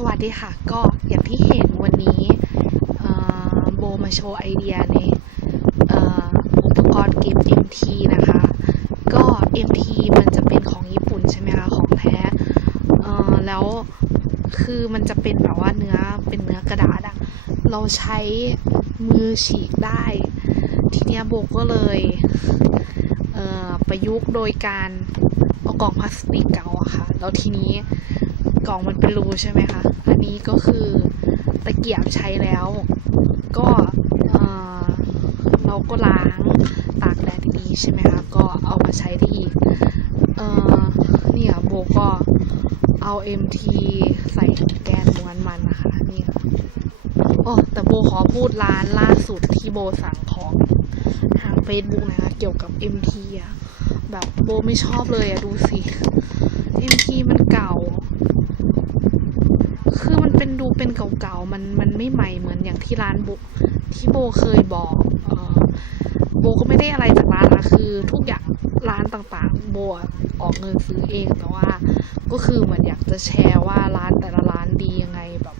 สวัสดีค่ะ ก็อย่างที่เห็นวันนี้โบมาโชว์ไอเดียในอุปกรณ์เก็บ MT นะคะ ก็ MT มันจะเป็นของญี่ปุ่นใช่ไหมคะ ของแท้แล้วคือมันจะเป็นแบบว่าเนื้อเป็นเนื้อกระดาษอะเราใช้มือฉีกได้ ทีเนี้ยโบก็เลยเประยุกต์โดยการเอากล่องพลาสติกเก่าอะค่ะ แล้วทีนี้ กล่องมันเป็นรูใช่ไหมคะ อันนี้ก็คือตะเกียบใช้แล้ว ก็เออเราก็ล้างตากแดดดีใช่ไหมคะ ก็เอามาใช้ได้อีกเอ่อเนี่ยโบก็เอา MT ใส่แกนม้วนมันนะคะนี่ค่ะโอ้แต่โบขอพูดร้านล่าสุดที่โบสั่งของทาง Facebook นะคะเกี่ยวกับ MT อะแบบโบไม่ชอบเลยอะดูสิ MT มันเก่า เป็นดูเป็นเก่าๆ มันมันไม่ใหม่เหมือนอย่างที่ร้านโบที่โบเคยบอกเออโบก็ไม่ได้อะไรจากร้านนะคือทุกอย่างร้านต่างๆ โบออกเงินซื้อเองแต่ว่า ก็คือเหมือนอยากจะแชร์ว่าร้านแต่ละร้านดียังไงแบบ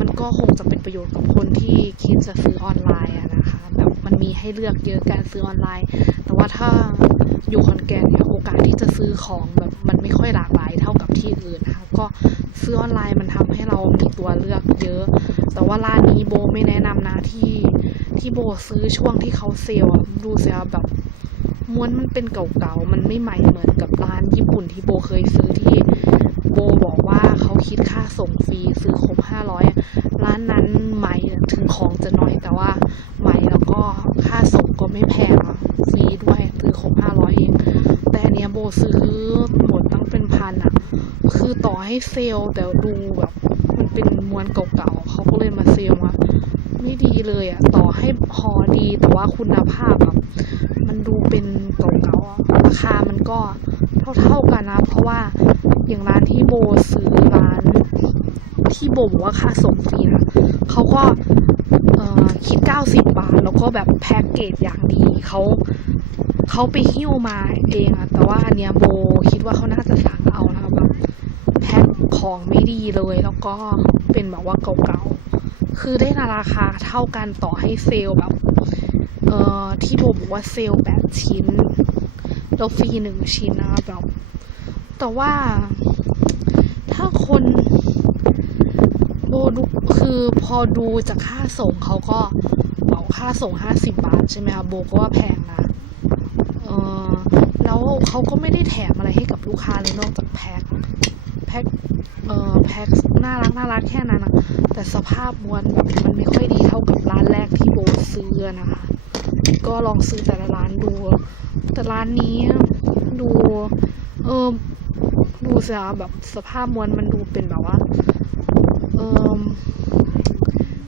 มันก็คงจะเป็นประโยชน์กับคนที่คิดจะซื้อออนไลน์อะนะคะแบบมันมีให้เลือกเยอะการซื้อออนไลน์ แต่ว่าถ้าอยู่คอนแกนเนี่ย อกาสที่จะซื้อของแบบมันไม่ค่อยหลากหลายเท่ากับที่อื่นนะคะก็ซื้อออนไลน์มันทำให้เรามีตัวเลือกเยอะ แต่ว่าร้านนี้โบไม่แนะนำนะที่ที่โบซื้อช่วงที่เขาเซลล์ดูเสียแบบม้วนมันเป็นเก่าๆ มันไม่ใหม่เหมือนกับร้านญี่ปุ่นที่โบเคยซื้อที่โบบอกว่าเขาคิดค่าส่งฟรีซื้อครบ500อะร้านนั้นใหม่ถึงของจะน้อยแต่ว่าใหม่แล้วก็ค่าส่งก็ไม่แพงอะฟรีด้วยซื้อครบ500เอง แต่อันเนี้ยโบ ซื้อหมดตั้งเป็นพันอะคือต่อให้เซลแต่ดูแบบมันเป็นมวนเก่าๆเขาก็เลยมาเซลมาไม่ดีเลยอะต่อให้พอดีแต่ว่าคุณภาพแบบมันดูเป็นเก่าๆราคามันก็เท่าๆกันนะ เพราะว่าอย่างร้านที่โบซื้อร้านที่โบบอกว่าค่าส่งฟรีนะเขาก็เอ่อคิด 90 บาท แล้วก็แบบแพ็กเกจอย่างดีเขา เขาไปหิ้วมาเองอะแต่ว่าอันเนี้ยโบคิดว่าเขาน่าจะสั่งเอานะคะแบบแพ็คของไม่ดีเลยแล้วก็เป็นแบบว่าเก่าๆ คือได้ราคาเท่ากันต่อให้เซลแบบ เอ่อ ที่โบบอกว่าเซลแปดชิ้นแล้วฟรีหนึ่งชิ้นนะคะแบบแต่ว่าถ้าคนโบดูคือพอดูจากค่าส่งเขาก็บอกค่าส่งห้าสิบบาทใช่ไหมคะโบก็ว่าแพงนะ เขาก็ไม่ได้แถมอะไรให้กับลูกค้าเลยนอกจากแพ็คแพ็คเอ่อแพ็คน่ารักน่ารักแค่นั้นนะแต่สภาพมวลมันไม่ค่อยดีเท่ากับร้านแรกที่โบซื้อนะคะ ก็ลองซื้อแต่ละร้านดู แต่ร้านนี้ดูเออดูสียแบบสภาพมวลมันดูเป็นแบบว่า เออ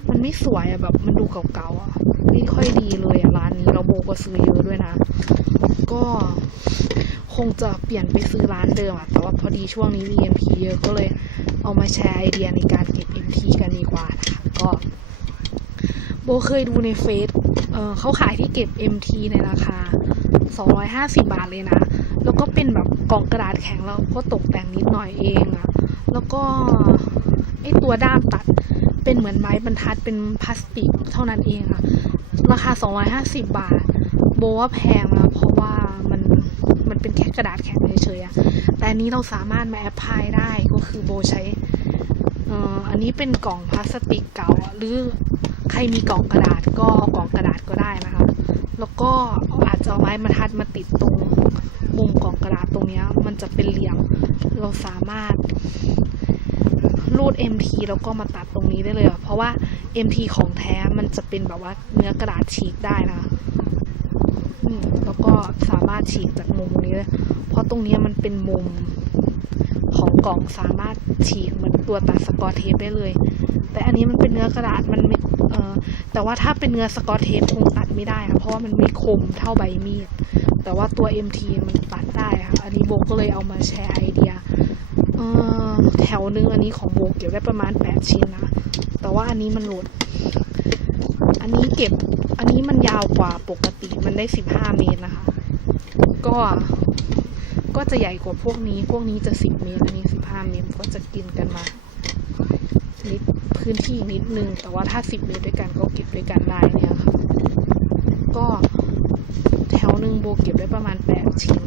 มันไม่สวยอะแบบ มันดูเก่าๆอะไม่ค่อยดีเลยอะร้านนี้เราโบก็ซื้อเยอะด้วยนะ ก็คงจะเปลี่ยนไปซื้อร้านเดิมอะแต่ว่าพอดีช่วงนี้มี MP เยอะก็เลยเอามาแชร์ไอเดียในการเก็บ MP กันดีกว่านะคะก็โบเคยดูในเฟซเเขาขายที่เก็บ MT ในราคา 250 บาทเลยนะ แล้วก็เป็นแบบกล่องกระดาษแข็งแล้วก็ตกแต่งนิดหน่อยเองอะแล้วก็ ไอตัวด้ามตัดเป็นเหมือนไม้บรรทัดเป็นพลาสติกเท่านั้นเองอะราคา 250 บาท โบว่าแพงนะเพราะว่ามันมันเป็นแค่กระดาษแข็งเฉยๆอะแต่นี้เราสามารถมาแอพพลายได้ก็คือโบใช้อ,อ,อันนี้เป็นกล่องพลาสติกเก่า หรือใครมีกล่องกระดาษก็เอากล่องกระดาษก็ได้นะคะ แล้วก็อาจจะเอาไม้บรรทัดมาติดตรงมุมกล่องกระดาษตรงนี้มันจะเป็นเหลี่ยม เราสามารถ รูด MT แล้วก็มาตัดตรงนี้ได้เลยเพราะว่า MT ของแท้มันจะเป็นแบบว่าเนื้อกระดาษฉีกได้นะแล้วก็สามารถฉีกจากมุมนี้เลยเพราะตรงนี้มันเป็นมุมของกล่องสามารถฉีกเหมือนตัวตัดสกอตเทปได้เลย แต่อันนี้มันเป็นเนื้อกระดาษมันไม่เออแต่ว่าถ้าเป็นเนื้อสกอตเทปคงตัดไม่ได้ค่ะเพราะว่ามันไม่คมเท่าใบมีด แต่ว่าตัว MT มันตัดได้ค่ะอันนี้โบก็เลยเอามาแชร์ไอเดียเออแถวนึงอันนี้ของโบเก็บได้ประมาณ 8 ชิ้นนะ แต่ว่าอันนี้มันหลุด อันนี้เก็บอันนี้มันยาวกว่าปกติมันได้ 15 เมตรนะคะ ก็ก็จะใหญ่กว่าพวกนี้ พวกนี้จะ 10 เมตร อันนี้ 15 เมตร ก็จะกินกันมานิด พื้นที่นิดนึง แต่ว่าถ้าสิบเมตรด้วยกันก็เก็บด้วยกันได้เนี่ยค่ะ ก็แถวหนึ่งโบเก็บได้ประมาณแปดชิ้น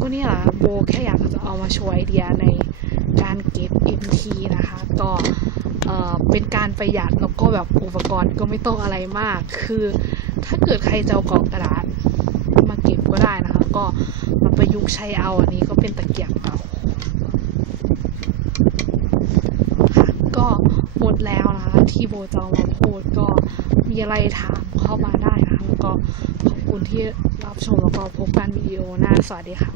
ก็เนี่ยแหละโบแค่อยากจะเอามาโชว์ไอเดียในการเก็บ MT นะคะ ก็เอ่อเป็นการประหยัดแล้วก็แบบอุปกรณ์ก็ไม่ต้องอะไรมาก คือถ้าเกิดใครจะเอากล่องกระดาษมาเก็บก็ได้นะคะ ก็มาประยุกต์ใช้เอาอันนี้ก็เป็นตะเกียบเก่าค่ะ ก็หมดแล้วนะคะที่โบจะเอมาพูดก็มีอะไรถามเข้ามาได้นะคะแล้วก็ขอบคุณที่รับชมแล้วก็พบกันวิดีโอหน้าสวัสดีค่ะ